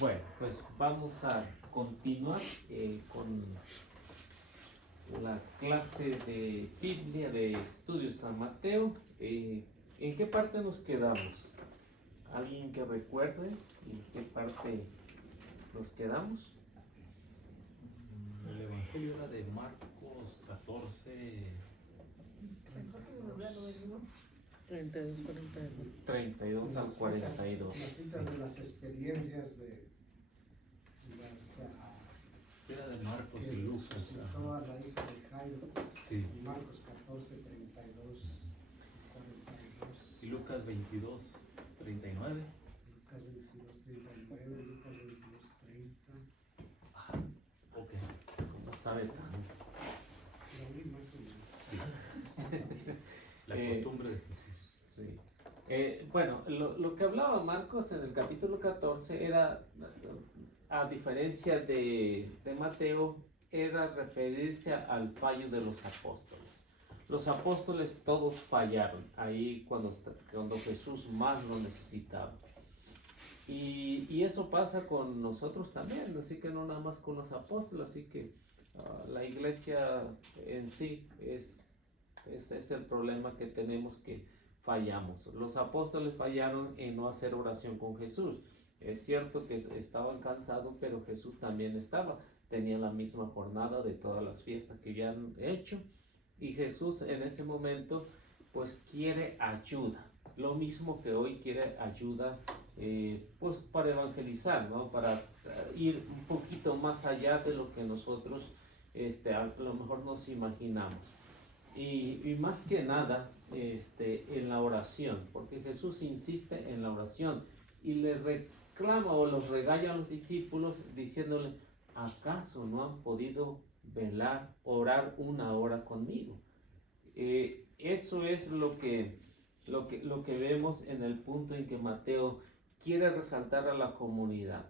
Bueno, pues vamos a continuar con la clase de Biblia de Estudios San Mateo. ¿En qué parte nos quedamos? ¿Alguien que recuerde en qué parte nos quedamos? El Evangelio era de Marcos 14. 32 al 42. Las citas de las experiencias de Era de Marcos que y Lucas. resucitó a la hija de Jairo. Sí. Marcos 14, 32, 42. Y Lucas 22, 39. Lucas 22, 39, Lucas 22, 30. Ok. ¿Cómo sabe tanto? Pero muy más o menos. Sí. La costumbre de Jesús. Sí. Bueno, lo que hablaba Marcos en el capítulo 14 era, a diferencia de Mateo, era referirse al fallo de los apóstoles. Los apóstoles todos fallaron ahí cuando Jesús más lo necesitaba. Y eso pasa con nosotros también, así que no nada más con los apóstoles, así que la iglesia en sí ese es el problema que tenemos, que fallamos. Los apóstoles fallaron en no hacer oración con Jesús. Es cierto que estaban cansados, pero Jesús también estaba. Tenía la misma jornada de todas las fiestas que habían hecho. Y Jesús en ese momento pues quiere ayuda. Lo mismo que hoy quiere ayuda pues para evangelizar, ¿no? Para ir un poquito más allá de lo que nosotros a lo mejor nos imaginamos. Y más que nada en la oración, porque Jesús insiste en la oración y le reclama o los regaña a los discípulos diciéndole: ¿acaso no han podido velar, orar una hora conmigo? Eso es lo que vemos en el punto en que Mateo quiere resaltar a la comunidad,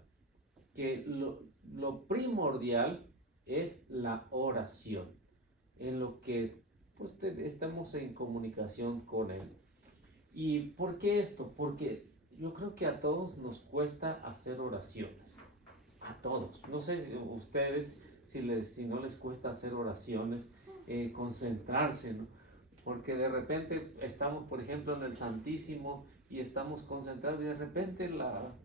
que lo primordial es la oración, en lo que pues estamos en comunicación con Él. ¿Y por qué esto? Porque yo creo que a todos nos cuesta hacer oraciones. A todos. No sé si ustedes, si no les cuesta hacer oraciones, concentrarse, ¿no? Porque de repente estamos, por ejemplo, en el Santísimo y estamos concentrados y de repente la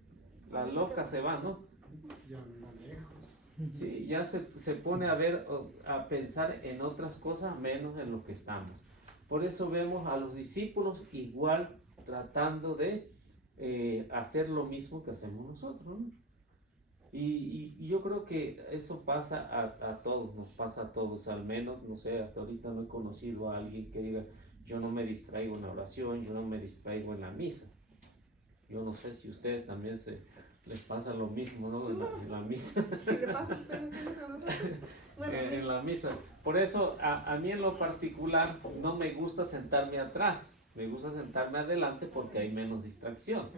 loca se va, ¿no? Ya anda lejos. Sí, ya se pone a ver, a pensar en otras cosas menos en lo que estamos. Por eso vemos a los discípulos igual tratando de hacer lo mismo que hacemos nosotros, ¿no? Y yo creo que eso pasa a todos, nos pasa a todos, al menos, no sé, hasta ahorita no he conocido a alguien que diga: yo no me distraigo en la oración, yo no me distraigo en la misa. Yo no sé si a ustedes también les pasa lo mismo, ¿no? En la misa. Si le pasa a usted, ¿me entiendes a nosotros? Bueno, En la misa. Por eso, a mí en lo particular, no me gusta sentarme atrás, me gusta sentarme adelante porque hay menos distracción.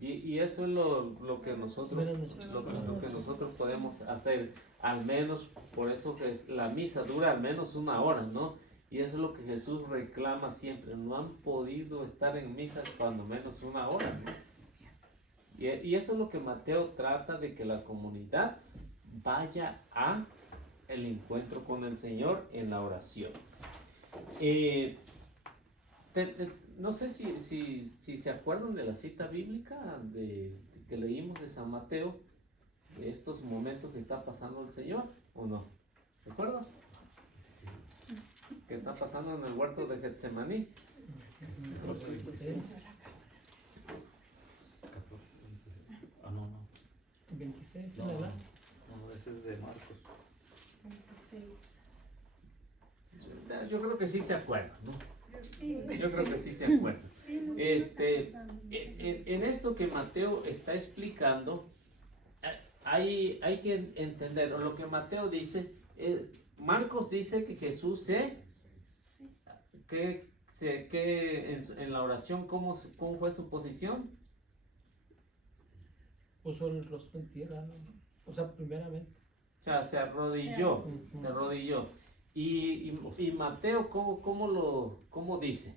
Y eso es lo que nosotros podemos hacer, al menos. Por eso que la misa dura al menos una hora, ¿no? Y eso es lo que Jesús reclama siempre: no han podido estar en misa cuando menos una hora, ¿no? Y eso es lo que Mateo trata, de que la comunidad vaya a el encuentro con el Señor en la oración. No sé si se acuerdan de la cita bíblica que leímos de San Mateo, de estos momentos que está pasando el Señor, ¿o no? ¿Recuerdan? Que está pasando en el huerto de Getsemaní. No. 26, No, ¿verdad? no, ese es de Marcos. 26. Yo creo que sí se acuerdan, ¿no? Sí. Yo creo que sí se acuerdan. Sí, no, sí, En esto que Mateo está explicando, hay que entender lo que Mateo dice. Marcos dice que Jesús en la oración, ¿cómo fue su posición? Puso el rostro en tierra, ¿no? O sea, primeramente. O sea, se arrodilló. Y Mateo, ¿cómo dice?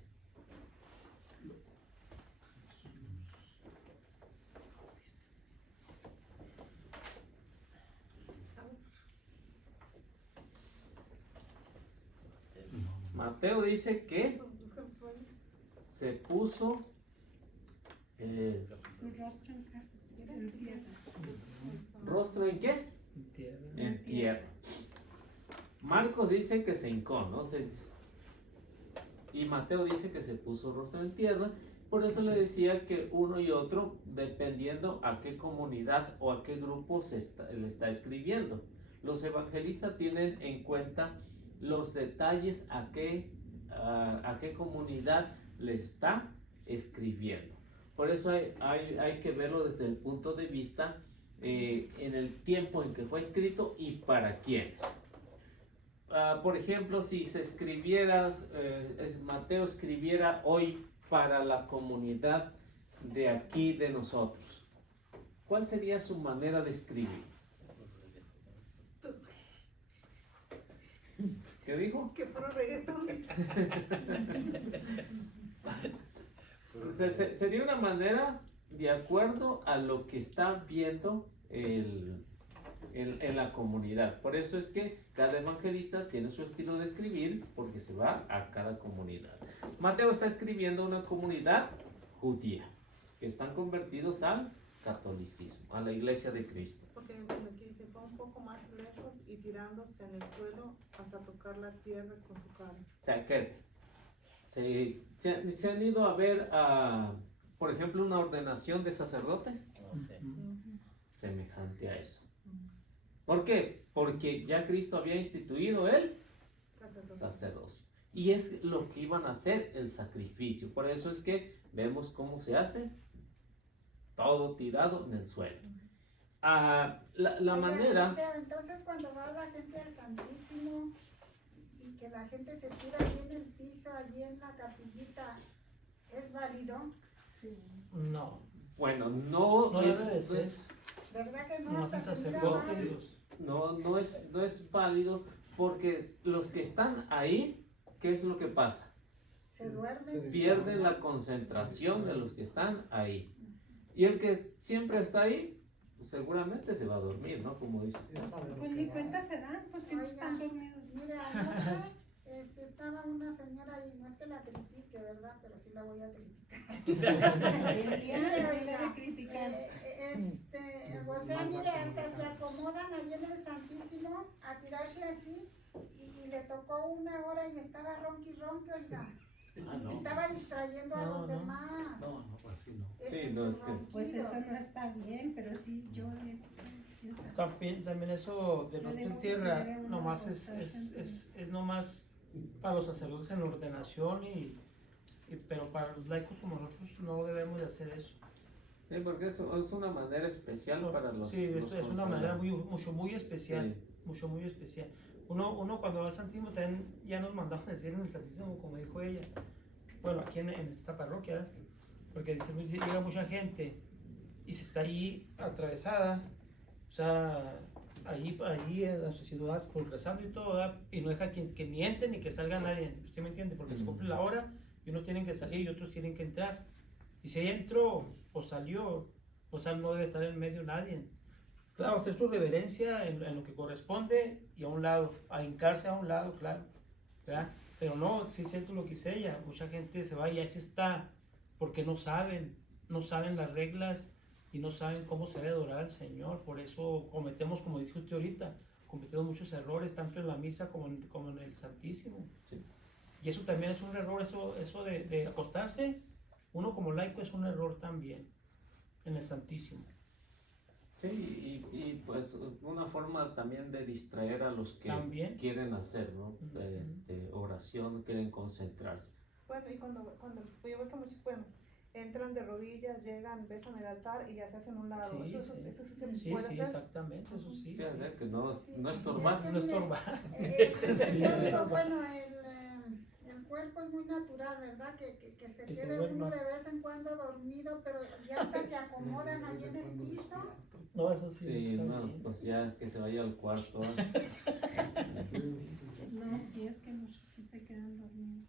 Mateo dice que se puso Su rostro en tierra. rostro en qué? Tierra. En tierra. Marcos dice que se hincó, ¿no? Y Mateo dice que se puso rostro en tierra. Por eso le decía que uno y otro, dependiendo a qué comunidad o a qué grupo le está escribiendo. Los evangelistas tienen en cuenta los detalles a qué comunidad le está escribiendo. Por eso hay que verlo desde el punto de vista en el tiempo en que fue escrito y para quiénes. Por ejemplo, si se escribiera, Mateo escribiera hoy para la comunidad de aquí de nosotros, ¿cuál sería su manera de escribir? ¿Qué dijo? Que puro reggaetón. Sería una manera de acuerdo a lo que está viendo en la comunidad. Por eso es que cada evangelista tiene su estilo de escribir, porque se va a cada comunidad. Mateo está escribiendo una comunidad judía que están convertidos al catolicismo, a la iglesia de Cristo. Porque aquí se fue un poco más lejos y tirándose en el suelo hasta tocar la tierra con su cara. O sea, que se han ido a ver, por ejemplo, una ordenación de sacerdotes semejante a eso. ¿Por qué? Porque ya Cristo había instituido el sacerdocio. Y es lo que iban a hacer, el sacrificio. Por eso es que vemos cómo se hace todo tirado en el suelo. La manera... O sea, entonces cuando va la gente al Santísimo y que la gente se tira ahí en el piso, allí en la capillita, ¿es válido? Sí. No, Bueno, no no es, debe de ser. ¿Verdad que no? No Hasta hacen se mira sacerdote, mal. Dios. no es válido, porque los que están ahí, ¿qué es lo que pasa? Se duermen. Pierden la concentración de los que están ahí. Y el que siempre está ahí, pues seguramente se va a dormir, ¿no? Como dices. Pues ni cuenta se dan, pues siempre Oiga, están dormidos. Mire, anoche estaba una señora ahí, no es que la critique, ¿verdad? Pero sí la voy a criticar. De criticar. O sea, mire, hasta se acomodan allí en el Santísimo a tirarse así y le tocó 1 hora y estaba ronqui, oiga. No. Estaba distrayendo a No, los no. demás. No, así no. Sí, En no, sus es que- Pues eso ronquidos. no está bien, pero sí, yo También eso de Yo rostro digo en que tierra sería una nomás apostasía, es nomás para los sacerdotes en la ordenación pero para los laicos como nosotros no debemos de hacer eso. Sí, porque eso es una manera especial para los Sí, los esto es una manera consagrados. muy especial, Sí. muy especial. Uno cuando va al Santísimo también ya nos mandaban decir en el Santísimo, como dijo ella, bueno, aquí en esta parroquia, ¿verdad? Porque dice, llega mucha gente y se está ahí atravesada, o sea, ahí en las ciudades por rezando y todo, ¿verdad? Y no deja que ni entre ni que salga nadie, ¿usted me entiende? Porque se cumple la hora y unos tienen que salir y otros tienen que entrar. Y si ella entró o salió, o sea, no debe estar en medio nadie. Claro, hacer su reverencia en lo que corresponde y a un lado, a hincarse a un lado, claro, ¿verdad? Pero no, sí es cierto lo que dice ella, mucha gente se va y ahí se está, porque no saben las reglas y no saben cómo se debe adorar al Señor. Por eso cometemos, como dijo usted ahorita, cometemos muchos errores, tanto en la misa como en el Santísimo. Sí. Y eso también es un error, eso de acostarse, uno como laico es un error también en el Santísimo. Sí, y pues una forma también de distraer a los que También. quieren hacer, ¿no? Ujú. Oración, quieren concentrarse. Bueno, y cuando yo veo que muchos, bueno, entran de rodillas, llegan, besan el altar y ya se hacen un lado. Sí, Eso sí. se Sí, puede sí, hacer. exactamente, eso sí. Sí, o sea, que no Sí, estorbar. es que No mire, estorbar. Sí, Sí. bueno, el cuerpo es muy natural, ¿verdad? Que se Que se quede duerma. uno de vez en cuando dormido, pero ya hasta se acomodan allí en el piso. No, eso sí. Sí, está no, bien. pues ya que se vaya al cuarto. No, sí, es que muchos sí se quedan dormidos.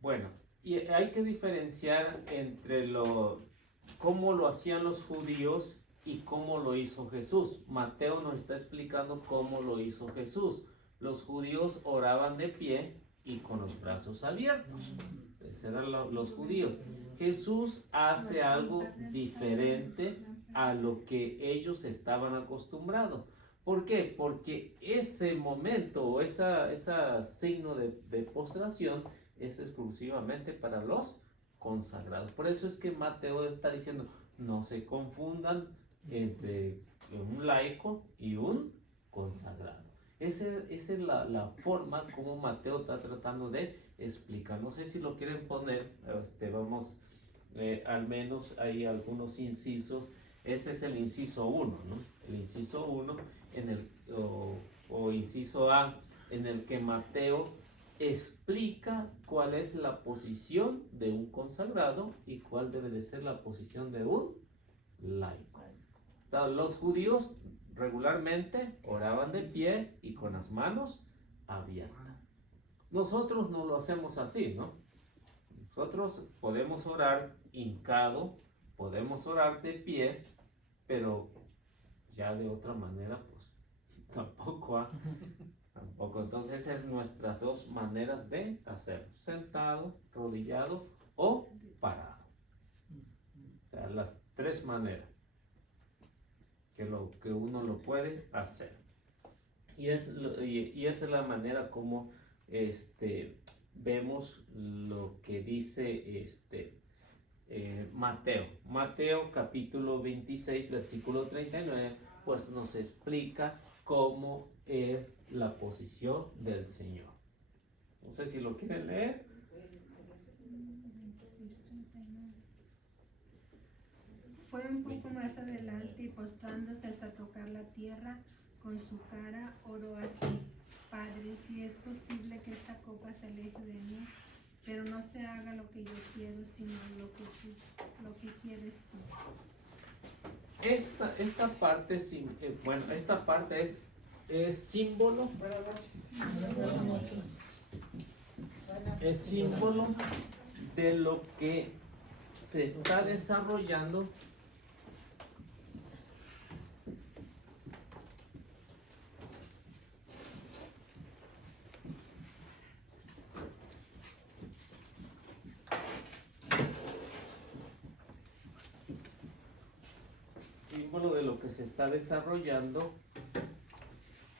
Bueno, y hay que diferenciar entre cómo lo hacían los judíos y cómo lo hizo Jesús. Mateo nos está explicando cómo lo hizo Jesús. Los judíos oraban de pie y con los brazos abiertos. Esos eran los judíos. Jesús hace algo diferente a lo que ellos estaban acostumbrados. ¿Por qué? Porque ese momento o ese signo de postración es exclusivamente para los consagrados. Por eso es que Mateo está diciendo, no se confundan entre un laico y un consagrado. Esa es la forma como Mateo está tratando de explicar. No sé si lo quieren poner, vamos, al menos hay algunos incisos. Ese es el inciso 1, ¿no? El inciso 1 o inciso A, en el que Mateo explica cuál es la posición de un consagrado y cuál debe de ser la posición de un laico. Entonces, los judíos regularmente oraban de pie y con las manos abiertas. Nosotros no lo hacemos así, ¿no? Nosotros podemos orar hincado, podemos orar de pie, pero ya de otra manera, pues tampoco. Entonces, esas son nuestras dos maneras de hacerlo: sentado, arrodillado o parado. O sea, las tres maneras que uno lo puede hacer. Y esa es la manera como vemos lo que dice Mateo. Mateo capítulo 26, versículo 39, pues nos explica cómo es la posición del Señor. No sé si lo quieren leer. Fue un poco más adelante y postrándose hasta tocar la tierra, con su cara oró así: Padre, si es posible que esta copa se aleje de mí, pero no se haga lo que yo quiero, sino lo que quieres tú. Esta parte es símbolo. Es símbolo de lo que se está desarrollando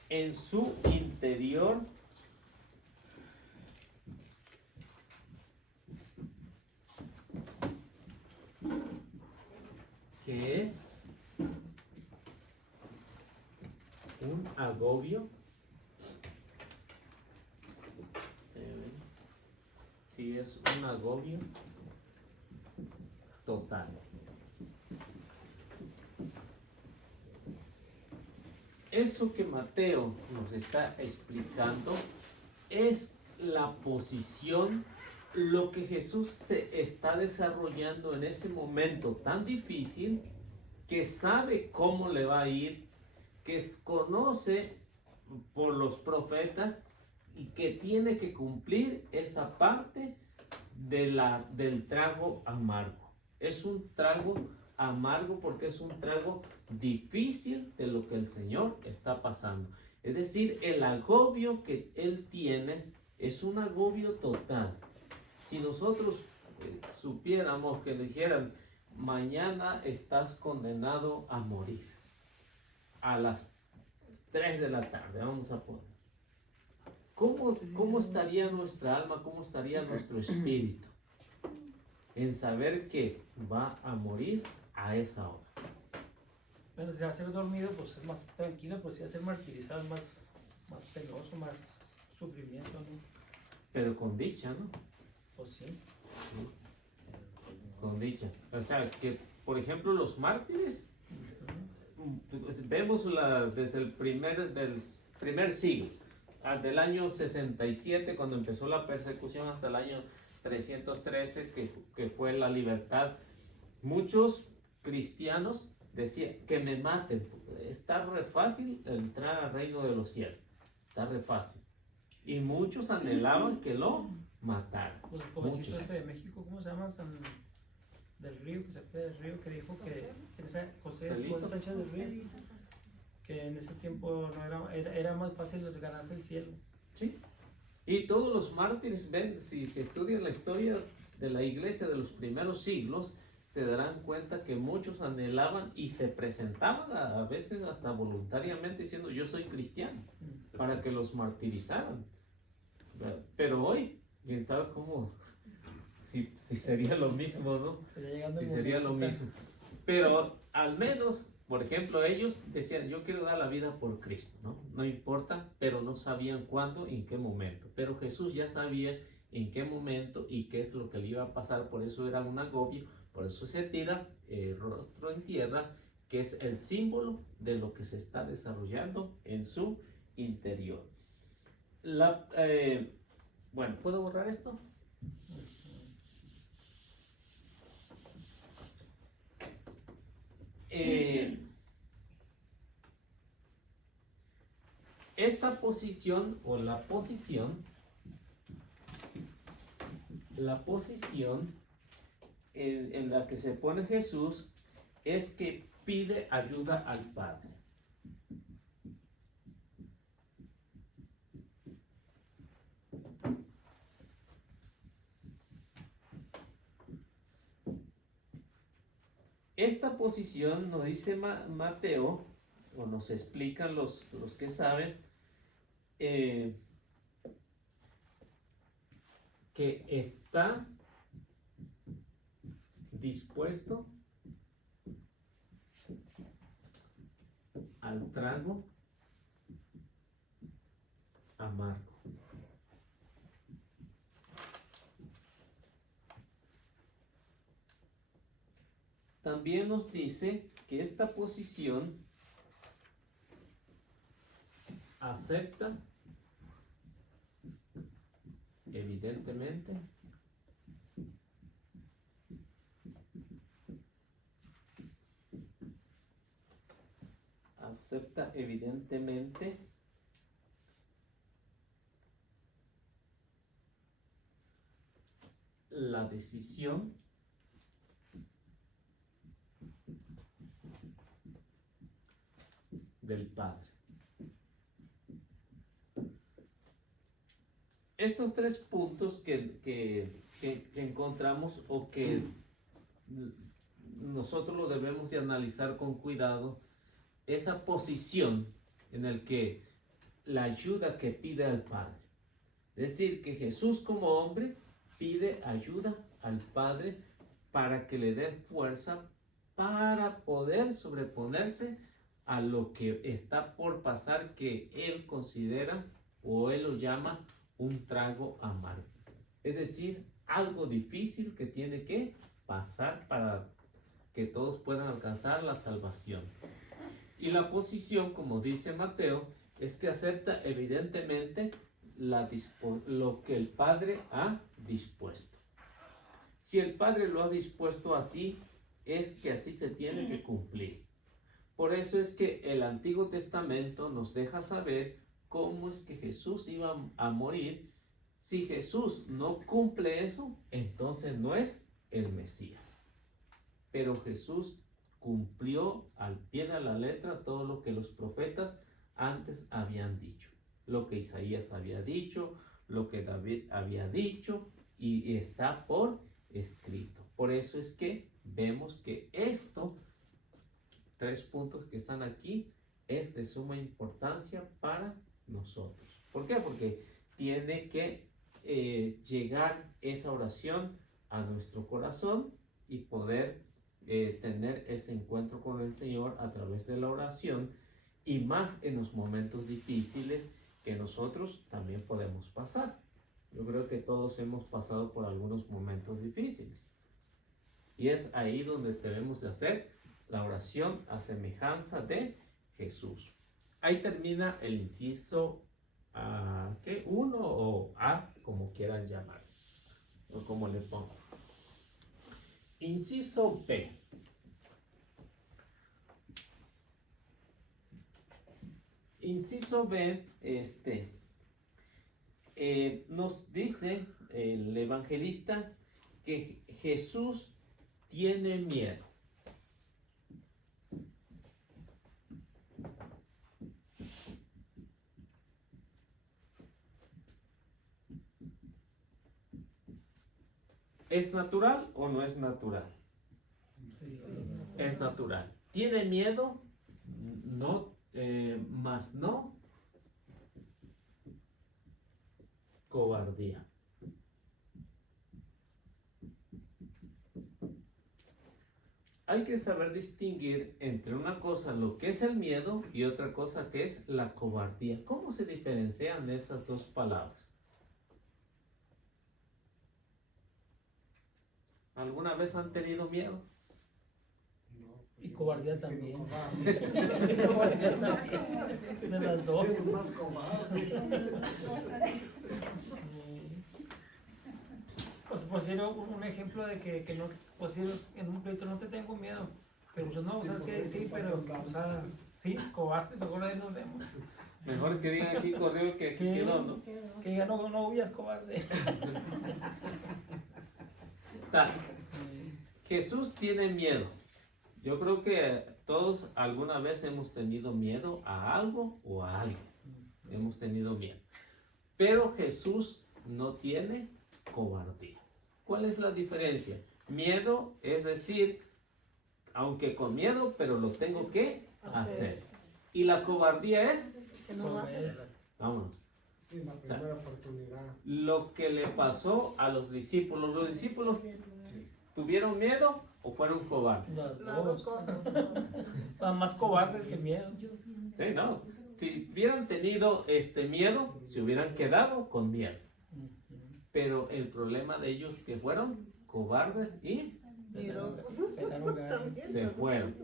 en su interior, que es un agobio. Sí, es un agobio total. Eso que Mateo nos está explicando es la posición, lo que Jesús se está desarrollando en ese momento tan difícil, que sabe cómo le va a ir, que conoce por los profetas y que tiene que cumplir esa parte del trago amargo. Es un trago amargo porque es un trago difícil de lo que el Señor está pasando. Es decir, el agobio que Él tiene es un agobio total. Si nosotros supiéramos que le dijeran, mañana estás condenado a morir a las 3 de la tarde, vamos a poner. ¿Cómo estaría nuestra alma? ¿Cómo estaría nuestro espíritu? En saber que va a morir a esa hora. Bueno, si va a ser dormido, pues es más tranquilo, pues si va a ser martirizado, más penoso, más sufrimiento, ¿no? Pero con dicha, ¿no? Pues sí. Sí. Con dicha. O sea, que por ejemplo los mártires, vemos desde el primer siglo, del año 67, cuando empezó la persecución, hasta el año 313, que fue la libertad. Muchos cristianos decían que me maten, está re fácil entrar al reino de los cielos, está re fácil. Y muchos anhelaban que lo mataran. Pues el jovencito ese de México, ¿cómo se llama? Del Río, que se fue del Río, que dijo que José Sánchez del Río, que en ese tiempo no era más fácil ganarse el cielo. Sí. Y todos los mártires, ven, si se estudia la historia de la iglesia de los primeros siglos, se darán cuenta que muchos anhelaban y se presentaban a veces hasta voluntariamente diciendo yo soy cristiano, para que los martirizaran. Pero hoy, quién sabe cómo, si sería lo mismo, ¿no? Pero ya llegando Si el sería lo momento, mismo. Pero al menos, por ejemplo, ellos decían, yo quiero dar la vida por Cristo, ¿no? No importa, pero no sabían cuándo y en qué momento. Pero Jesús ya sabía en qué momento y qué es lo que le iba a pasar, por eso era un agobio, por eso se tira el rostro en tierra, que es el símbolo de lo que se está desarrollando en su interior. Bueno, ¿puedo borrar esto? Esta posición o la posición en la que se pone Jesús es que pide ayuda al Padre. Esta posición nos dice Mateo, o nos explican los que saben, que está dispuesto al trago amargo. También nos dice que esta posición acepta, evidentemente, la decisión del Padre. Estos tres puntos que encontramos o que nosotros lo debemos de analizar con cuidado, esa posición en el que la ayuda que pide al Padre. Es decir, que Jesús como hombre pide ayuda al Padre para que le dé fuerza para poder sobreponerse a lo que está por pasar, que él considera o él lo llama un trago amargo. Es decir, algo difícil que tiene que pasar para que todos puedan alcanzar la salvación. Y la posición, como dice Mateo, es que acepta evidentemente lo que el Padre ha dispuesto. Si el Padre lo ha dispuesto así, es que así se tiene que cumplir. Por eso es que el Antiguo Testamento nos deja saber cómo es que Jesús iba a morir. Si Jesús no cumple eso, entonces no es el Mesías. Pero Jesús cumplió al pie de la letra todo lo que los profetas antes habían dicho. Lo que Isaías había dicho, lo que David había dicho, y está por escrito. Por eso es que vemos que esto, tres puntos que están aquí, es de suma importancia para nosotros. ¿Por qué? Porque tiene que llegar esa oración a nuestro corazón y poder tener ese encuentro con el Señor a través de la oración, y más en los momentos difíciles que nosotros también podemos pasar. Yo creo que todos hemos pasado por algunos momentos difíciles, y es ahí donde debemos de hacer la oración a semejanza de Jesús. Ahí termina el inciso ¿qué? 1 o A, como quieran llamar, o como le pongo. Inciso B. Inciso B, nos dice el evangelista que Jesús tiene miedo. ¿Es natural o no es natural? Es natural. ¿Tiene miedo? No, más no. Cobardía. Hay que saber distinguir entre una cosa lo que es el miedo y otra cosa que es la cobardía. ¿Cómo se diferencian esas dos palabras? ¿Alguna vez han tenido miedo? Y cobardía Sí, también. no, cobarde. De las dos. Es más cobarde. Pues decir un ejemplo de que no, pues decir en un pleito no te tengo miedo, pero pues no, o sea, que sí, pero, o sea, sí, cobarde, mejor ahí nos vemos. Mejor que digan aquí corrió que aquí Sí. quedó, ¿no? Que diga, no huyas, cobarde. Está. Jesús tiene miedo. Yo creo que todos alguna vez hemos tenido miedo a algo o a alguien. Hemos tenido miedo. Pero Jesús no tiene cobardía. ¿Cuál es la diferencia? Miedo es decir, aunque con miedo, pero lo tengo que hacer. Y la cobardía es, Que no haces. vámonos. Sí, la primera oportunidad. Lo que le pasó a los discípulos. ¿Los discípulos tuvieron miedo o fueron cobardes? Las Las dos dos. cosas. Estaban más cobardes que miedo. Sí, no. Si hubieran tenido miedo, se hubieran quedado con miedo. Pero el problema de ellos que fueron cobardes y se fueron.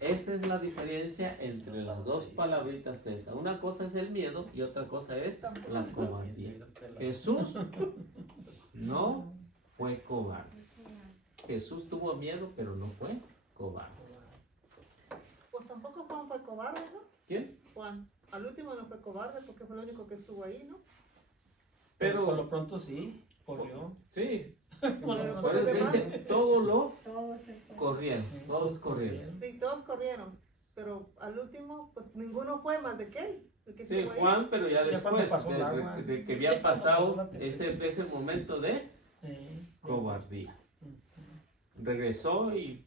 Esa es la diferencia entre las dos palabritas estas. Una cosa es el miedo y otra cosa es la cobardía. Jesús no fue cobarde. Jesús tuvo miedo, pero no fue cobarde. Pues tampoco Juan fue cobarde, ¿no? ¿Quién? Juan, al último no fue cobarde porque fue el único que estuvo ahí, ¿no? Pero por Pero lo pronto sí, corrió. sí, Bueno, Pero por eso dice, todo lo Todos se fueron. corrieron, todos corrieron. Sí, todos corrieron, pero al último, pues ninguno fue más de que él. El que Sí, estuvo ahí. Juan, pero ya Ya cuando después pasó el agua. de que había Cuando pasó pasado la tempestad. ese momento de cobardía. Regresó y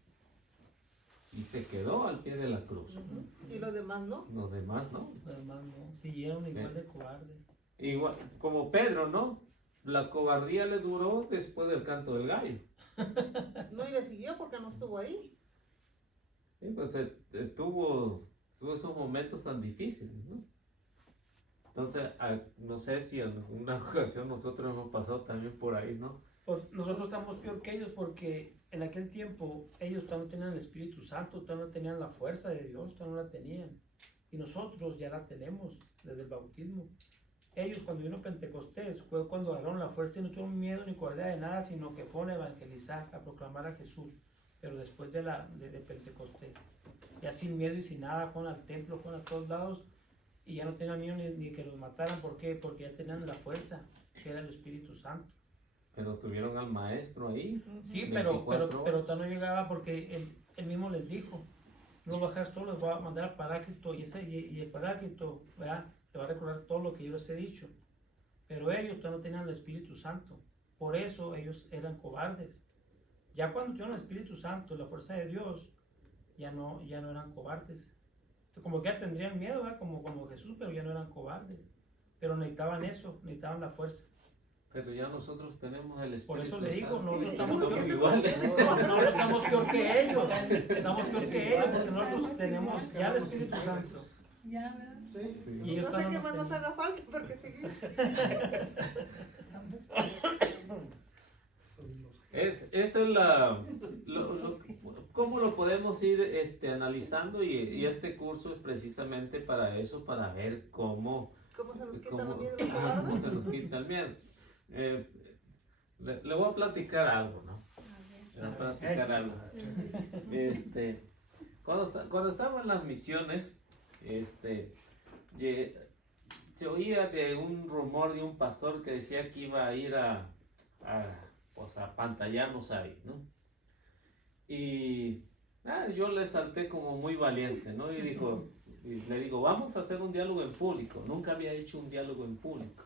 se quedó al pie de la cruz. Ujú. Y los demás no. Los demás, ¿no? Los demás no, siguieron igual de cobardes. Igual, como Pedro, ¿no? La cobardía le duró después del canto del gallo. No, y le siguió porque no estuvo ahí. Sí, pues tuvo esos momentos tan difíciles, ¿no? Entonces, no sé si en alguna ocasión nosotros hemos pasado también por ahí, ¿no? Pues nosotros estamos peor que ellos porque en aquel tiempo ellos todavía no tenían el Espíritu Santo, todavía no tenían la fuerza de Dios, todavía no la tenían. Y nosotros ya la tenemos desde el bautismo. Ellos cuando vino Pentecostés fue cuando agarraron la fuerza y no tuvieron miedo ni cobardía de nada, sino que fueron a evangelizar, a proclamar a Jesús. Pero después de Pentecostés, ya sin miedo y sin nada, fueron al templo, fueron a todos lados y ya no tenían miedo ni que los mataran. ¿Por qué? Porque ya tenían la fuerza, que era el Espíritu Santo. Pero tuvieron al maestro ahí. Sí, 24 pero todavía no llegaba porque él mismo les dijo, no voy a dejar solo, les voy a mandar al Paráclito y el Paráclito, ¿verdad? Le va a recordar todo lo que yo les he dicho. Pero ellos todavía no tenían el Espíritu Santo, por eso ellos eran cobardes. Ya cuando tuvieron el Espíritu Santo, la fuerza de Dios, ya no eran cobardes. Como que ya tendrían miedo, ¿verdad? Como Jesús, pero ya no eran cobardes. Pero necesitaban eso, necesitaban la fuerza. Pero ya nosotros tenemos el Espíritu Por eso le digo, Santo. nosotros estamos peor, iguales. no estamos peor que ellos, estamos peor que ellos, porque nosotros tenemos ya el Espíritu Santo. Ya, ¿verdad? Sí. Y ellos No sé todavía qué no más nos tenían. haga falta porque seguimos. Eso es cómo lo podemos ir analizando y este curso es precisamente para eso, para ver cómo ¿Cómo se nos quitan cómo, los miedos los cómo cobardes? se nos quita el miedo. Le voy a platicar algo, ¿no? Le voy a platicar algo. Cuando estaba en las misiones, se oía de un rumor de un pastor que decía que iba a ir a pantallarnos ahí, ¿no? Y yo le salté como muy valiente, ¿no? Y le digo, vamos a hacer un diálogo en público. Nunca había hecho un diálogo en público.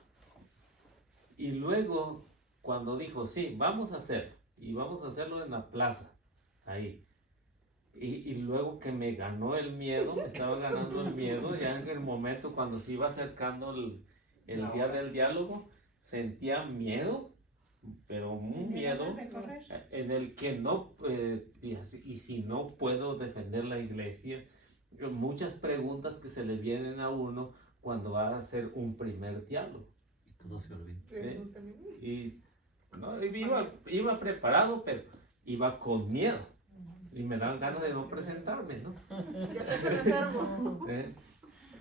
Y luego cuando dijo, sí, vamos a hacerlo, y vamos a hacerlo en la plaza, ahí. Y luego que me ganó el miedo, me estaba ganando el miedo, ya en el momento cuando se iba acercando el día del diálogo, sentía miedo, pero un miedo ganas de correr. en el que no, y si no puedo defender la iglesia, muchas preguntas que se le vienen a uno cuando va a hacer un primer diálogo. Y todo se olvida. Y no, iba preparado, pero iba con miedo. Y me dan ganas de no presentarme, ¿no? Ya se me enfermo.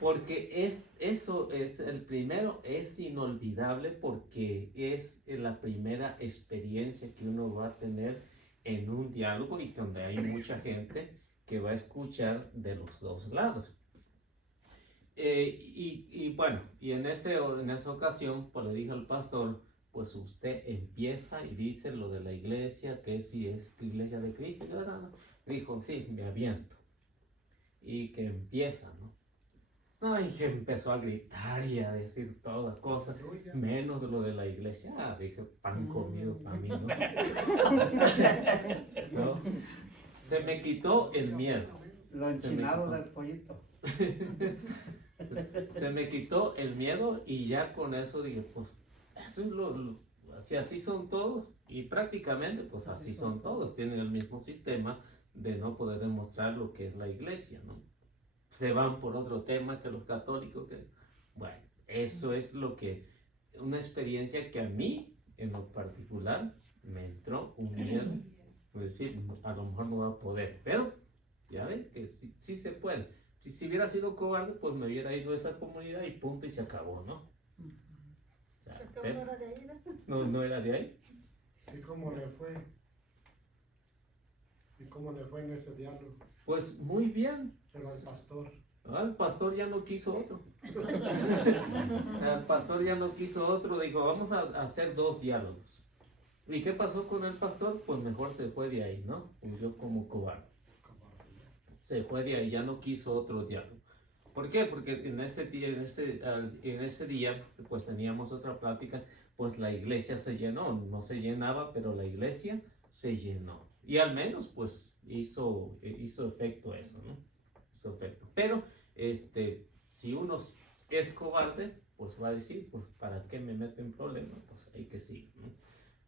Porque eso es el primero, es inolvidable porque es la primera experiencia que uno va a tener en un diálogo y donde hay mucha gente que va a escuchar de los dos lados. Y bueno, y en esa ocasión, pues le dije al pastor, pues usted empieza y dice lo de la iglesia, que si es iglesia de Cristo. Dijo, sí, me aviento. Y que empieza, ¿no? No, y que empezó a gritar y a decir toda cosa, menos de lo de la iglesia. Ah, dije, pan comido para mí, ¿no? ¿No? Se me quitó el miedo. Lo enchilado del pollito. Se me quitó el miedo y ya con eso dije, pues, eso es si así son todos, y prácticamente, pues así son todos, tienen el mismo sistema de no poder demostrar lo que es la iglesia, ¿no? Se van por otro tema que los católicos, que es, bueno, eso es una experiencia que a mí, en lo particular, me entró un miedo, es decir, a lo mejor no va a poder, pero ya ves que sí se puede. Si hubiera sido cobarde, pues me hubiera ido a esa comunidad y punto y se acabó, ¿no? O sea, No era de ahí, no era de ahí. ¿Y cómo le fue? ¿Y cómo le fue en ese diálogo? Pues muy bien. Pero al pastor. El pastor ya no quiso otro. El pastor ya no quiso otro. Dijo, vamos a hacer 2 diálogos. ¿Y qué pasó con el pastor? Pues mejor se fue de ahí, ¿no? Yo como cobarde. Se fue de ahí, ya no quiso otro diálogo. ¿Por qué? Porque en ese día, pues teníamos otra plática, pues la iglesia se llenó. No se llenaba, pero la iglesia se llenó. Y al menos, pues, hizo efecto eso, ¿no? Hizo efecto. Pero, si uno es cobarde, pues va a decir, pues, ¿para qué me meto en problemas? Pues hay que sí, ¿no?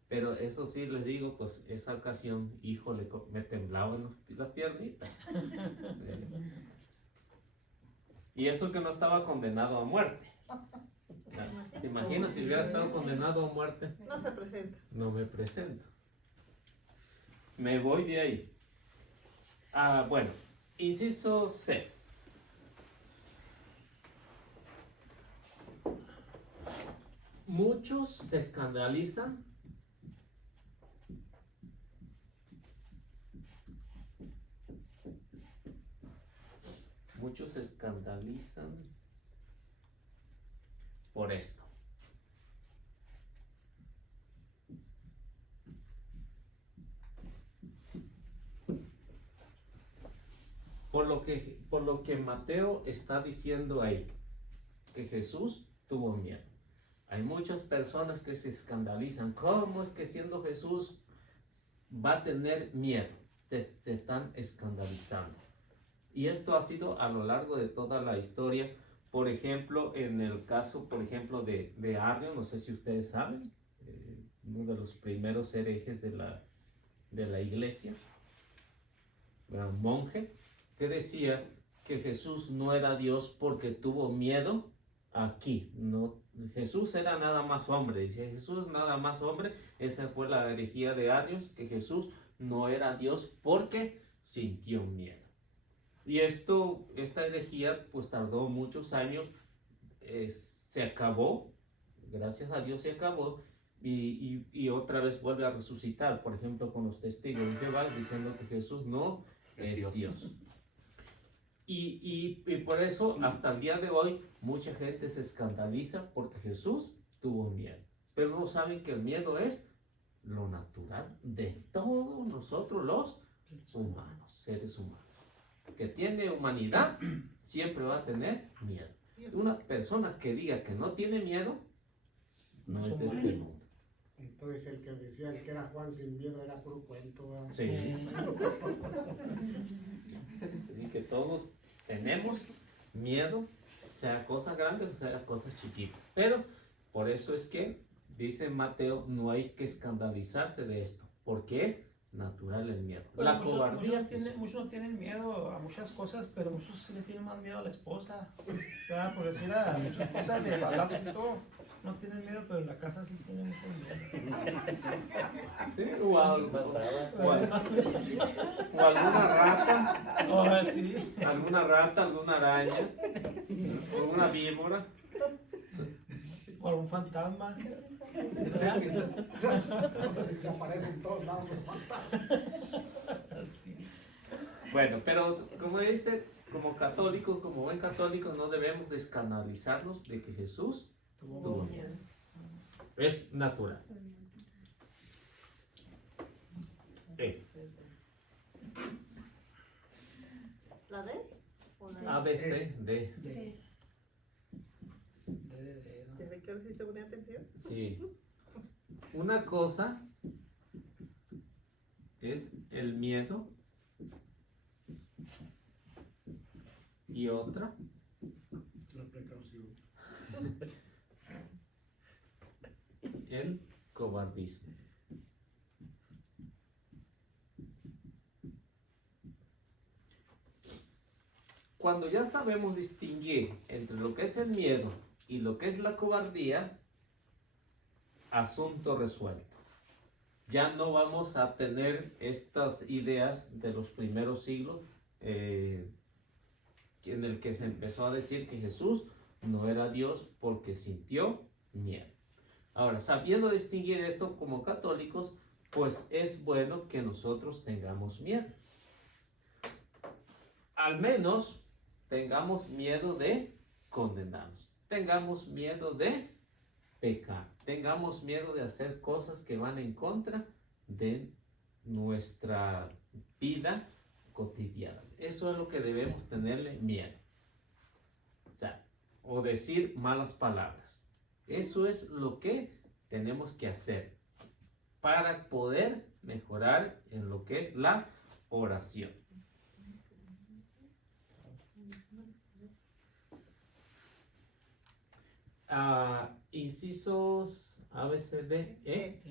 Pero eso sí les digo, pues, esa ocasión, híjole, me temblaban las piernitas. Y eso que no estaba condenado a muerte. ¿Te imaginas si hubiera estado condenado a muerte? No se presenta. No me presento. Me voy de ahí. Bueno, inciso C. Muchos se escandalizan por esto. Por lo que Mateo está diciendo ahí, que Jesús tuvo miedo. Hay muchas personas que se escandalizan. ¿Cómo es que siendo Jesús va a tener miedo? Se están escandalizando. Y esto ha sido a lo largo de toda la historia. Por ejemplo, en el caso, por ejemplo, de Arrio, no sé si ustedes saben, uno de los primeros herejes de la iglesia, era un monje, que decía que Jesús no era Dios porque tuvo miedo aquí. No, Jesús era nada más hombre. Dice Jesús nada más hombre. Esa fue la herejía de Arios, que Jesús no era Dios porque sintió miedo. Y esta herejía pues tardó muchos años, se acabó, gracias a Dios se acabó, y otra vez vuelve a resucitar, por ejemplo con los testigos de Jehová, diciendo que Jesús no es Dios. Y por eso hasta el día de hoy mucha gente se escandaliza porque Jesús tuvo miedo, pero no saben que el miedo es lo natural de todos nosotros los humanos, seres humanos. Que tiene humanidad, siempre va a tener miedo. Una persona que diga que no tiene miedo, no es de este mundo. Entonces el que decían que era Juan sin miedo era puro cuento, ¿verdad? Sí. Así que todos tenemos miedo, sea cosas grandes o sea cosas chiquitas. Pero por eso es que dice Mateo, no hay que escandalizarse de esto, porque es natural el miedo. Pero La cobardía. muchos no tienen miedo a muchas cosas, pero muchos sí le tienen más miedo a la esposa. ¿Verdad? Por decir a muchas cosas de balazos y todo. No tienen miedo, pero en la casa sí tienen mucho miedo. Sí, o alguna rata, Oh, sí. alguna araña, alguna víbora. O algún fantasma. O sea que- Entonces se aparece en todos lados el fantasma. Bueno, pero como dice, como católicos, como buen católicos, no debemos de escandalizarnos de que Jesús tuvo miedo. Es natural. ¿La D? ¿O la A, B, C, D. ¿Desde qué hora sí se ponía atención? Sí. Una cosa es el miedo y otra La precaución. el cobardismo. Cuando ya sabemos distinguir entre lo que es el miedo y lo que es la cobardía, asunto resuelto. Ya no vamos a tener estas ideas de los primeros siglos en el que se empezó a decir que Jesús no era Dios porque sintió miedo. Ahora, sabiendo distinguir esto como católicos, pues es bueno que nosotros tengamos miedo. Al menos tengamos miedo de condenarnos, tengamos miedo de pecar, tengamos miedo de hacer cosas que van en contra de nuestra vida cotidiana. Eso es lo que debemos tenerle miedo. O decir malas palabras. Eso es lo que tenemos que hacer para poder mejorar en lo que es la oración. Incisos A, B, C, D, E.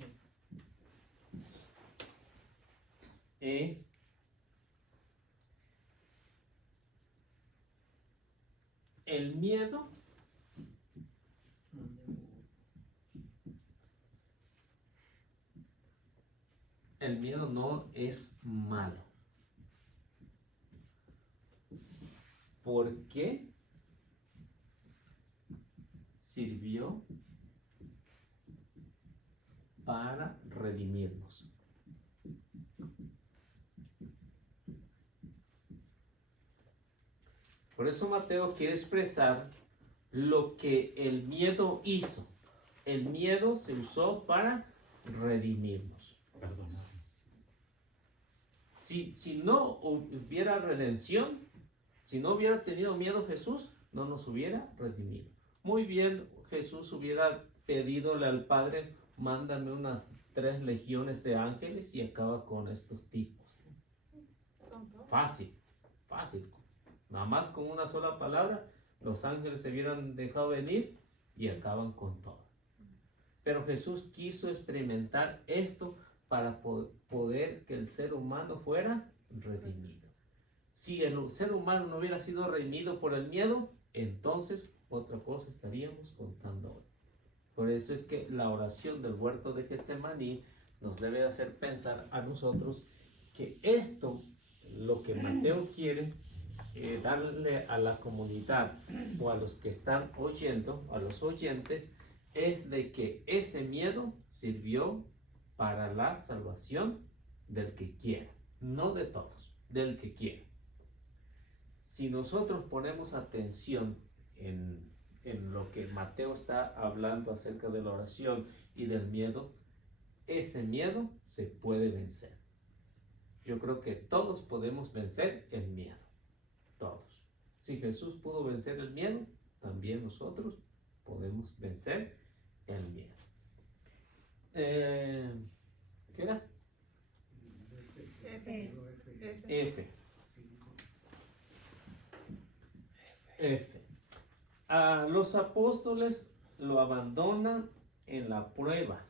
El miedo no es malo. ¿Por qué? Sirvió para redimirnos. Por eso Mateo quiere expresar lo que el miedo hizo. El miedo se usó para redimirnos. Perdón. Si no hubiera redención, si no hubiera tenido miedo Jesús, no nos hubiera redimido. Muy bien, Jesús hubiera pedidole al Padre, mándame unas 3 legiones de ángeles y acaba con estos tipos. Fácil, fácil. Nada más con una sola palabra, los ángeles se hubieran dejado venir y acaban con todo. Pero Jesús quiso experimentar esto para poder que el ser humano fuera redimido. Si el ser humano no hubiera sido redimido por el miedo, entonces otra cosa estaríamos contando hoy. Por eso es que la oración del huerto de Getsemaní nos debe hacer pensar a nosotros que esto, lo que Mateo quiere darle a la comunidad o a los que están oyendo, a los oyentes, es de que ese miedo sirvió para la salvación del que quiera, no de todos, del que quiera. Si nosotros ponemos atención en lo que Mateo está hablando acerca de la oración y del miedo, ese miedo se puede vencer. Yo creo que todos podemos vencer el miedo, todos. Si Jesús pudo vencer el miedo, también nosotros podemos vencer el miedo. ¿Qué era? F. F. F. A los apóstoles lo abandonan en la prueba.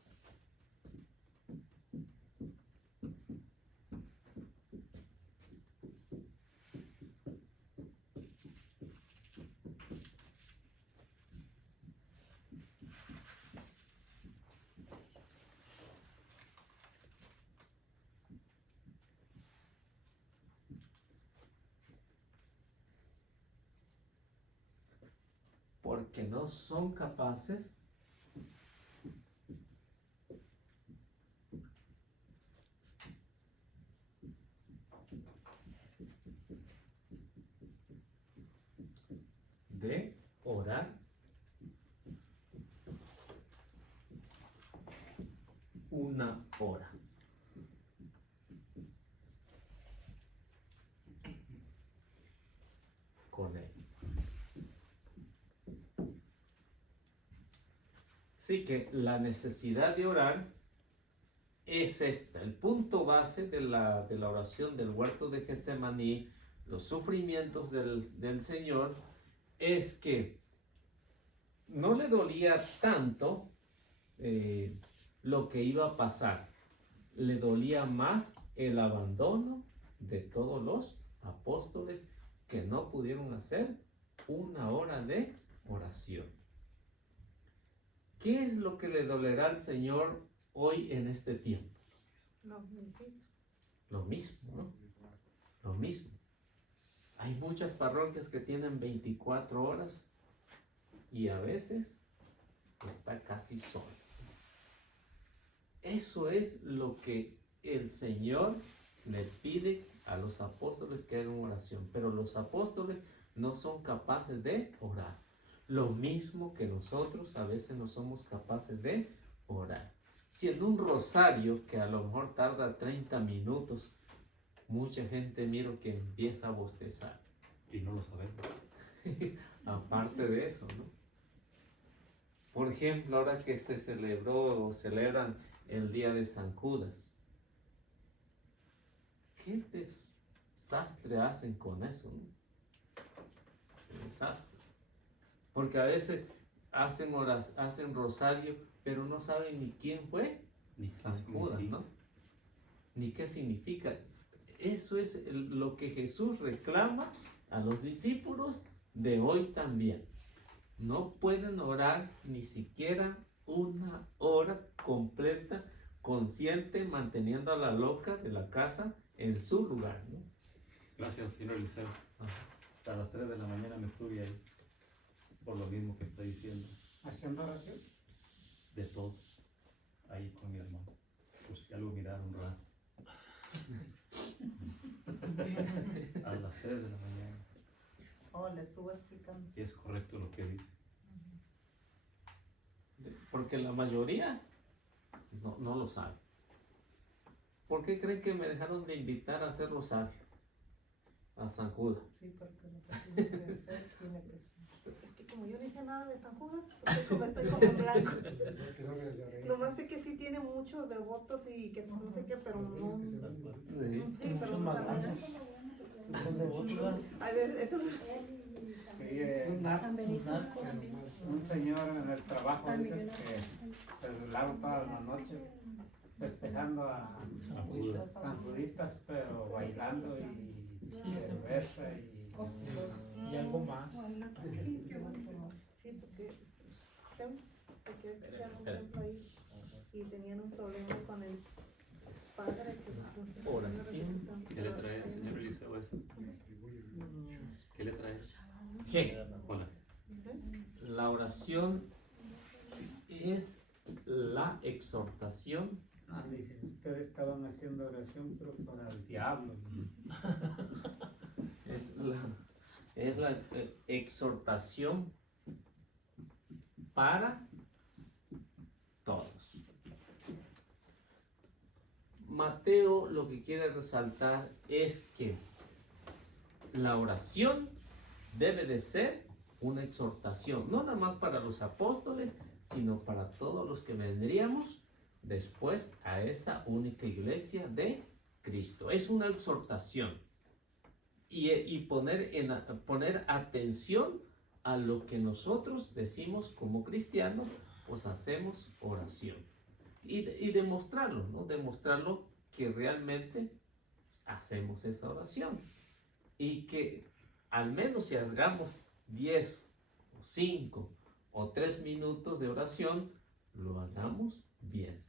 Porque no son capaces de orar una hora. Con él. Así que la necesidad de orar es esta, el punto base de la oración del huerto de Getsemaní, los sufrimientos del Señor, es que no le dolía tanto lo que iba a pasar, le dolía más el abandono de todos los apóstoles que no pudieron hacer una hora de oración. ¿Qué es lo que le dolerá al Señor hoy en este tiempo? Lo mismo, ¿no? Lo mismo. Hay muchas parroquias que tienen 24 horas y a veces está casi solo. Eso es lo que el Señor le pide a los apóstoles que hagan oración, pero los apóstoles no son capaces de orar. Lo mismo que nosotros a veces no somos capaces de orar. Si en un rosario que a lo mejor tarda 30 minutos, mucha gente miro que empieza a bostezar. Y no lo sabemos. Aparte de eso, ¿no? Por ejemplo, ahora que se celebró o celebran el día de San Judas, ¿qué desastre hacen con eso, no? Qué desastre. Porque a veces hacen rosario, pero no saben ni quién fue Ni San qué Judas, significa. ¿no? Ni qué significa. Eso es lo que Jesús reclama a los discípulos de hoy también. No pueden orar ni siquiera una hora completa, consciente, manteniendo a la loca de la casa en su lugar, ¿no? Gracias, señor Eliseo. Ajá. A las 3 de la mañana me estuve ahí. Por lo mismo que está diciendo. ¿Haciendo oración? De todo. Ahí con mi hermano. Pues si algo miraron un rato. A las 3 de la mañana. Oh, le estuvo explicando. Y es correcto lo que dice. Porque la mayoría no lo sabe. ¿Por qué creen que me dejaron de invitar a hacer rosario? A San Judas. Sí, porque lo que tiene que hacer, tiene que ser. Es que como yo no dije nada de San Judas, estoy como en blanco. Nomás sé que sí tiene muchos devotos y que no sé qué, pero no. Sí, pero no saben. A ver, eso no. Sí, un señor en el trabajo dice que se relaron toda la noche festejando a sanjudistas, pero bailando y cerveza Y algo más. Sí, porque escucharon un templo ahí y tenían un problema con el padre. Oración. ¿Qué le trae, señor Eliseo, eso? ¿Qué le trae? ¿Qué? Hola. La oración es la exhortación. Ah, dije, ustedes estaban haciendo oración, pero para el diablo. Es la exhortación para todos. Mateo lo que quiere resaltar es que la oración debe de ser una exhortación, no nada más para los apóstoles, sino para todos los que vendríamos después a esa única iglesia de Cristo. Es una exhortación y poner atención a lo que nosotros decimos como cristianos, pues hacemos oración. Y demostrarlo, ¿no? Demostrarlo que realmente hacemos esa oración. Y que al menos si hagamos 10 o 5 o 3 minutos de oración, lo hagamos bien.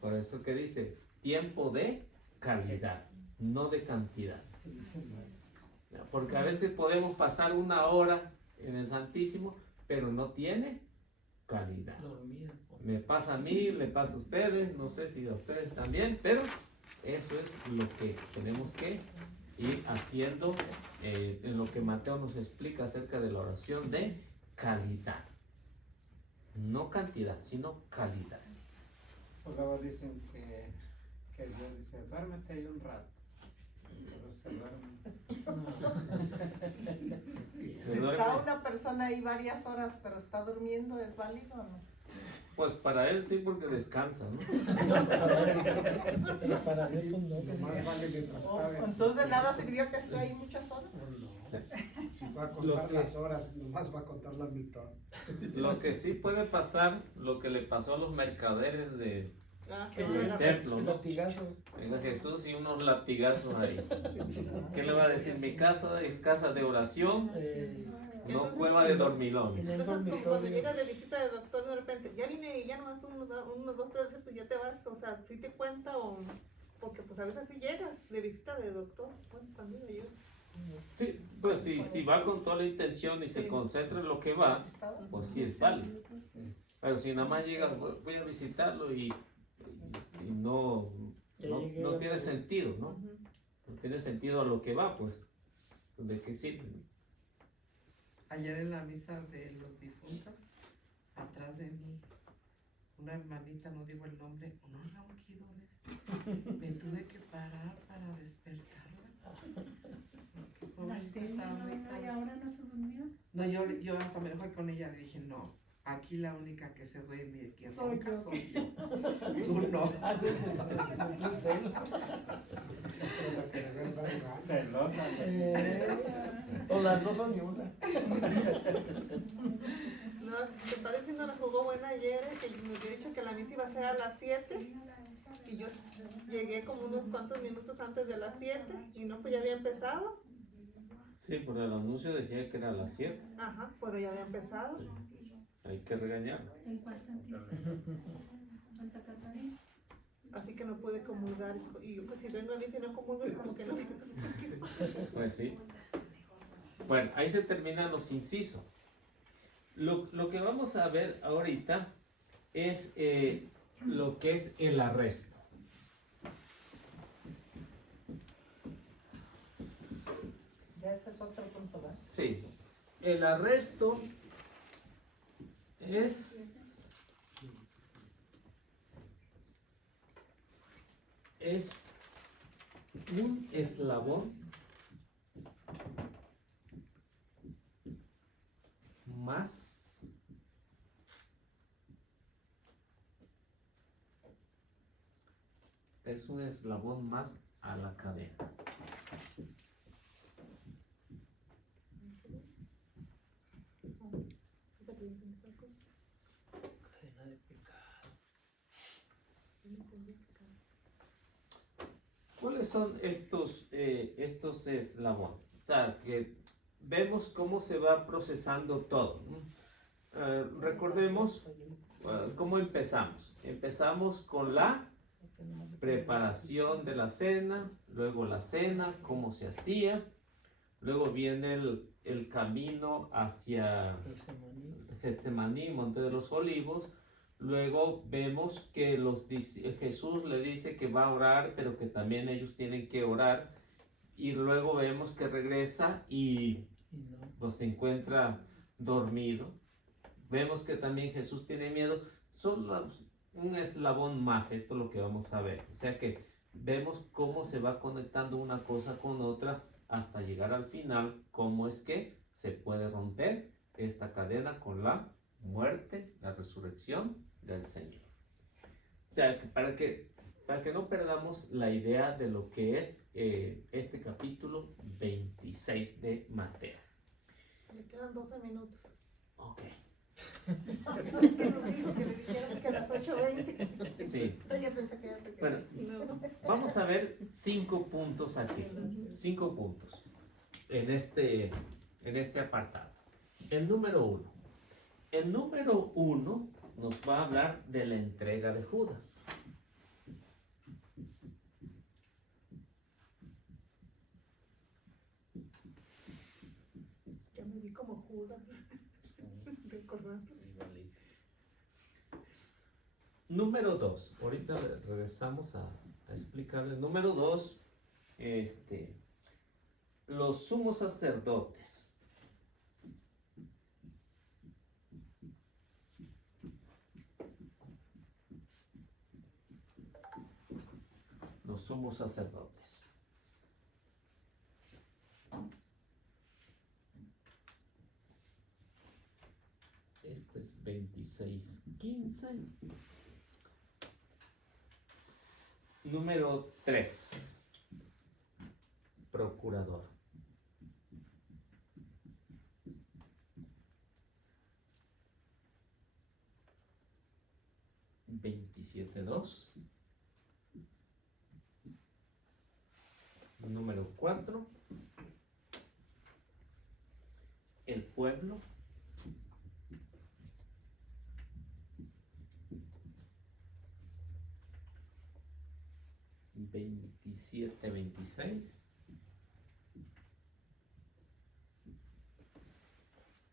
Por eso que dice, tiempo de calidad, no de cantidad. Porque a veces podemos pasar 1 hora en el Santísimo, pero no tiene calidad. Dormida. Me pasa a mí, le pasa a ustedes, no sé si a ustedes también, pero eso es lo que tenemos que ir haciendo en lo que Mateo nos explica acerca de la oración de calidad. No cantidad, sino calidad. Pues luego dicen que Dios dice, duérmete ahí un rato. Pero se duerme. Se Si duerme. está una persona ahí varias horas, pero está durmiendo, ¿es válido o no? Pues para él sí, porque descansa, ¿no? Pero para Dios pues no. Lo más vale mientras pague. Entonces de nada sirvió que esté ahí muchas horas. Si va a contar las horas, nomás va a contar la mitad. Lo que sí puede pasar, lo que le pasó a los mercaderes del Que no era- templo, ¿no? Latigazo. Venga Jesús y unos latigazos ahí. ¿Qué le va a decir? Mi casa es casa de oración, no Entonces, cueva de dormilón. En el Entonces, como cuando dormitorio. llegas de visita de doctor, de repente, ya vine y ya nomás unos 2, 3 veces, pues ya te vas, o sea, si te cuenta o... Porque pues a veces sí llegas de visita de doctor, bueno, también yo. Sí, pues si va con toda la intención y se Sí. concentra en lo que va, pues sí es válido. Pero si nada más llegas, voy a visitarlo y no tiene sentido, ¿no? Ujú. No tiene sentido a lo que va, pues. ¿De qué sirve? Ayer en la misa de los difuntos, atrás de mí, una hermanita, no digo el nombre, unos ronquidones. Me tuve que parar para despertarla. Qué pobrecita, estaba muy ¿Y cansada. ahora no se durmió? No, yo hasta me enojé con ella, le dije, no, aquí la única que se duerme y que Soy ronca yo. soy yo. Tú no. Cosa que le ven dar ganas. Celosa. O las dos son ni una. No, te padre sí no la jugó buena ayer, que nos había dicho que la misa iba a ser a las 7 y yo llegué como unos cuantos minutos antes de las 7 y no, pues ya había empezado. Sí, por el anuncio decía que era a las 7. Ajá, pero ya había empezado. Hay que regañarlo. ¿En cuál santísimo? Santa Catarina. Así que no pude comulgar. Y yo, pues si vengo a misa y no comulgo, es como que no. Pues sí. Bueno, ahí se terminan los incisos. Lo que vamos a ver ahorita es lo que es el arresto. Ya ese es otro punto, ¿verdad? Sí, el arresto es un eslabón más a la cadena. Cadena de pecado. ¿Cuáles son estos eslabones? O sea, que vemos cómo se va procesando todo, ¿no? Recordemos cómo empezamos. Empezamos con la preparación de la cena, luego la cena, cómo se hacía, luego viene el camino hacia Getsemaní, Monte de los Olivos. Luego vemos que Jesús le dice que va a orar, pero que también ellos tienen que orar. Y luego vemos que regresa y los encuentra dormido. Vemos que también Jesús tiene miedo. Son un eslabón más, esto es lo que vamos a ver. O sea que vemos cómo se va conectando una cosa con otra hasta llegar al final, cómo es que se puede romper esta cadena con la muerte, la resurrección del Señor. sea, para que no perdamos la idea de lo que es este capítulo 26 de Mateo. Le quedan 12 minutos. Ok. Es que nos dijo que le dijéramos que a las 8:20. Sí. Yo pensé que ya se quedó. Bueno, vamos a ver 5 puntos aquí. 5 puntos en este apartado. El número 1. El número 1 nos va a hablar de la entrega de Judas. Ya me vi como Judas. Recordando. Número 2. Ahorita regresamos a explicarle. Número 2. Los sumos sacerdotes. Los sumos sacerdotes. Este es 26:15. Número 3. Procurador. $27.2. Número 4. El pueblo. $27.26.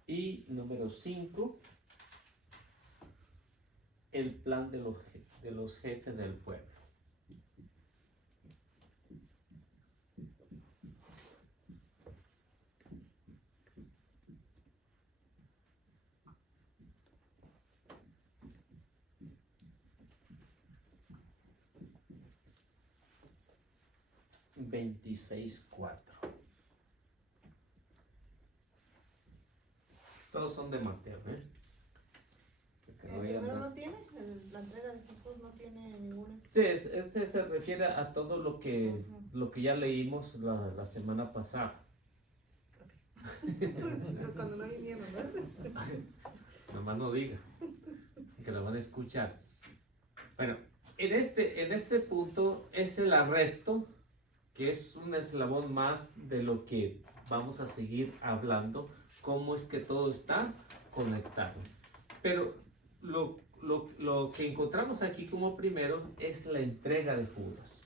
Y número 5. El plan de los jefes del pueblo. $26.4. Todos son de Mateo, ¿eh? Porque no ¿El voy a primero andar- no tiene? La entrega de Jesús no tiene ninguna. Sí, ese se refiere a todo lo que, Ujú. lo que ya leímos la semana pasada. Cuando no vinieron, ¿verdad? Nomás no diga, que lo van a escuchar. Bueno, en este punto es el arresto, que es un eslabón más de lo que vamos a seguir hablando, cómo es que todo está conectado. Pero lo que encontramos aquí como primero es la entrega de Judas.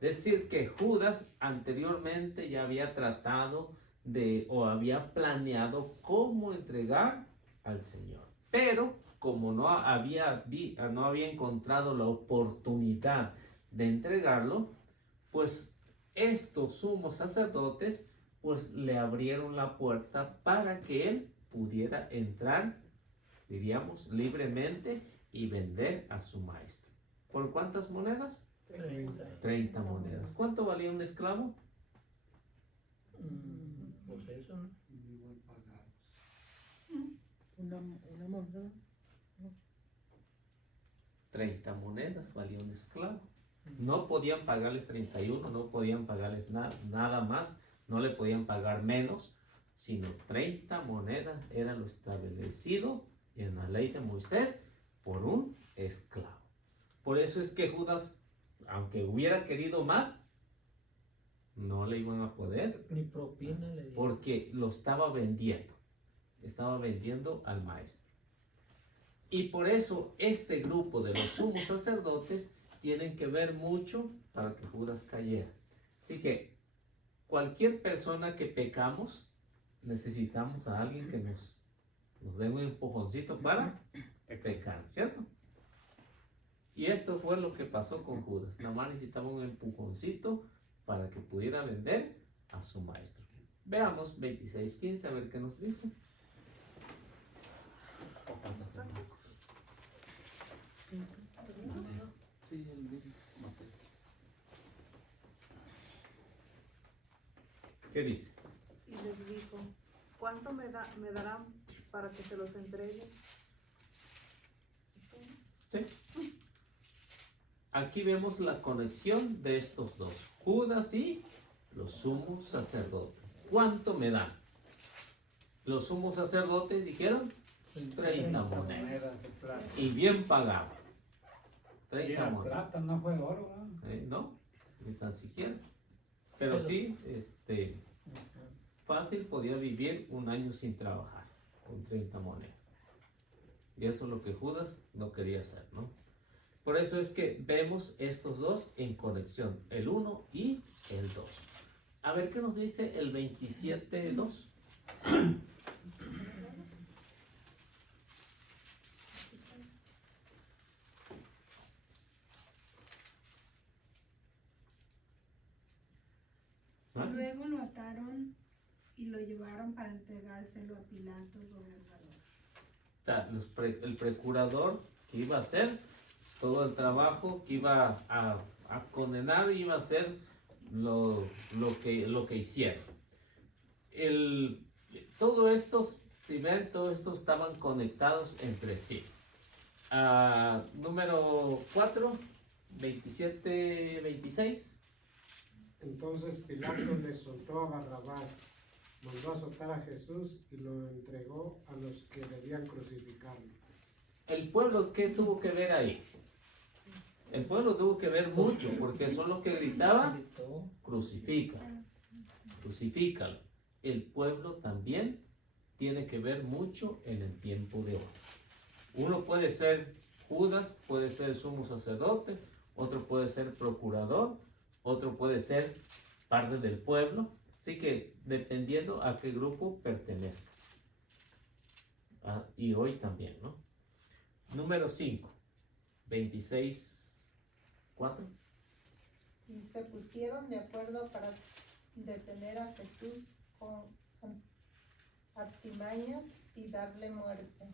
Es decir, que Judas anteriormente ya había tratado o había planeado cómo entregar al Señor. Pero como no había encontrado la oportunidad de entregarlo, pues estos sumos sacerdotes pues le abrieron la puerta para que él pudiera entrar, diríamos, libremente y vender a su maestro. ¿Por cuántas monedas? 30 monedas. ¿Cuánto valía un esclavo? Pues eso, ¿no? Igual pagados. Una moneda. 30 monedas valía un esclavo. No podían pagarles 31, no podían pagarles nada más, no le podían pagar menos, sino 30 monedas era lo establecido en la ley de Moisés por un esclavo. Por eso es que Judas, aunque hubiera querido más, no le iban a poder, Ni propina le dieron. porque lo estaba vendiendo al maestro. Y por eso este grupo de los sumos sacerdotes tienen que ver mucho para que Judas cayera. Así que cualquier persona que pecamos, necesitamos a alguien que nos dé un empujoncito para pecar, ¿cierto? Y esto fue lo que pasó con Judas. Nada más necesitaba un empujoncito para que pudiera vender a su maestro. Veamos 26:15, a ver qué nos dice. Sí, el mismo. ¿Qué dice? Y les dijo, ¿cuánto me darán para que se los entregue? ¿Sí? aquí vemos la conexión de estos dos, Judas y los sumos sacerdotes. ¿Cuánto me dan? Los sumos sacerdotes dijeron 30 monedas. de plata. Y bien pagado. Y 30 la monedas. plata no fue oro, ¿verdad? No, ni tan siquiera. Pero sí, fácil podía vivir un año sin trabajar con 30 monedas. Y eso es lo que Judas no quería hacer, ¿no? Por eso es que vemos estos dos en conexión, el 1 y el 2. A ver qué nos dice el 27:2. ¿Ah? Luego lo ataron y lo llevaron para entregárselo a Pilato, gobernador. O sea, el procurador que iba a hacer todo el trabajo, que iba a condenar, iba a hacer lo que hicieron. Todo esto, si ven, todo esto estaban conectados entre sí. Número 4, 27-26. Entonces Pilato le soltó a Barrabás, mandó a azotar a Jesús y lo entregó a los que debían crucificarlo. El pueblo, ¿qué tuvo que ver ahí? El pueblo tuvo que ver mucho, porque eso es lo que gritaba: crucifícalo, crucifícalo. El pueblo también tiene que ver mucho en el tiempo de hoy. Uno puede ser Judas, puede ser sumo sacerdote, otro puede ser procurador, otro puede ser parte del pueblo. Así que dependiendo a qué grupo pertenezca. Y hoy también, ¿no? Número 5, 26:4. Y se pusieron de acuerdo para detener a Jesús con artimañas y darle muerte.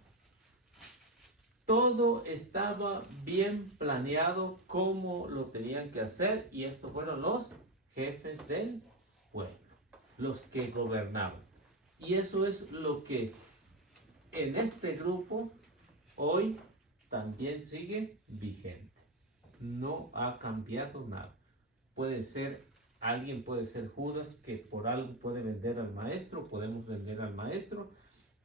Todo estaba bien planeado cómo lo tenían que hacer, y estos fueron los jefes del pueblo, los que gobernaban. Y eso es lo que en este grupo hoy también sigue vigente. No ha cambiado nada. Alguien puede ser Judas, que por algo puede vender al maestro, podemos vender al maestro.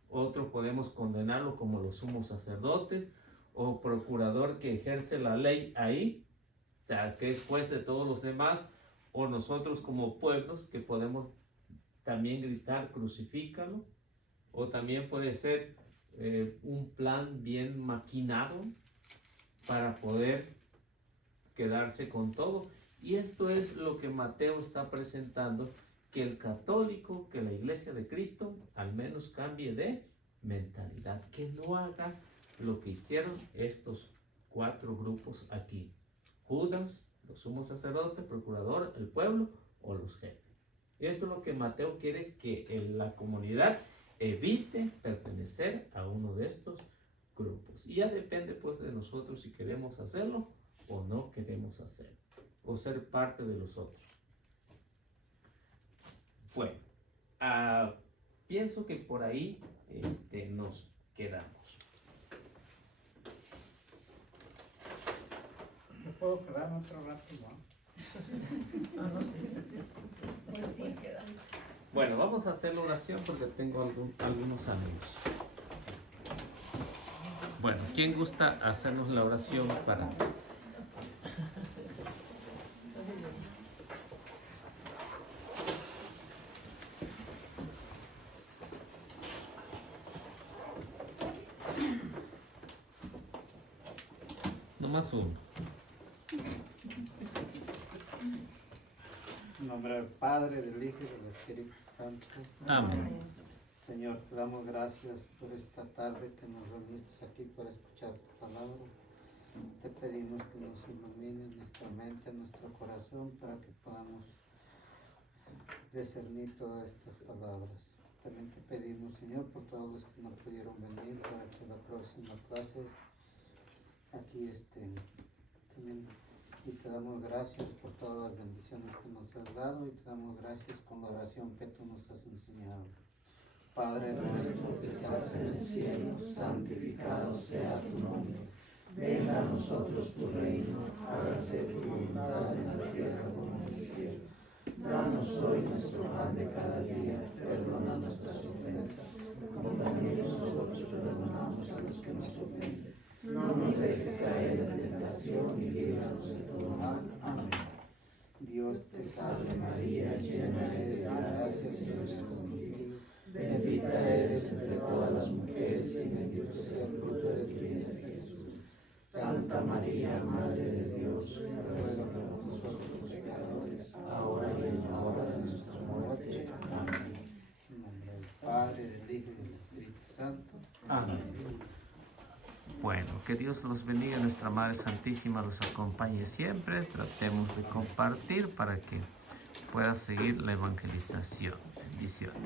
Otro podemos condenarlo como los sumos sacerdotes, o procurador que ejerce la ley ahí, o sea, que es juez de todos los demás, o nosotros como pueblos que podemos también gritar crucifícalo, o también puede ser un plan bien maquinado para poder quedarse con todo. Y esto es lo que Mateo está presentando, que el católico, que la Iglesia de Cristo al menos cambie de mentalidad, que no haga lo que hicieron estos 4 grupos aquí: Judas, los sumos sacerdotes, procurador, el pueblo o los jefes. Esto es lo que Mateo quiere, que la comunidad evite pertenecer a uno de estos grupos. Y ya depende pues de nosotros si queremos hacerlo o no queremos hacerlo, o ser parte de los otros. Bueno, pienso que por ahí nos quedamos. Yo puedo quedarme otro rato, ¿no? Bueno, vamos a hacer la oración porque tengo algunos amigos. Bueno, ¿quién gusta hacernos la oración para? Nomás uno. En nombre del Padre, del Hijo y del Espíritu Santo. Amén. Señor, te damos gracias por esta tarde que nos reuniste aquí para escuchar tu palabra. Te pedimos que nos ilumines nuestra mente, nuestro corazón, para que podamos discernir todas estas palabras. También te pedimos, Señor, por todos los que no pudieron venir, para que la próxima clase aquí estén. También, y te damos gracias por todas las bendiciones que nos has dado, y te damos gracias con la oración que tú nos has enseñado. Padre nuestro que estás en el cielo, santificado sea tu nombre. Venga a nosotros tu reino, hágase tu voluntad en la tierra como en el cielo. Danos hoy nuestro pan de cada día, perdona nuestras ofensas, como también nosotros perdonamos a los que nos ofenden. No nos dejes caer en tentación y líbranos de todo mal. Amén. Dios te salve María, llena eres de gracia, el Señor es contigo. Bendita eres entre todas las mujeres y bendito sea el fruto de tu vientre Jesús. Santa María, Madre de Dios, ruega por nosotros los pecadores, ahora y en la hora de nuestra muerte. Amén. En nombre del Padre, del Hijo y del Espíritu Santo. Amén. Bueno, que Dios los bendiga, nuestra Madre Santísima los acompañe siempre. Tratemos de compartir para que pueda seguir la evangelización. Bendiciones.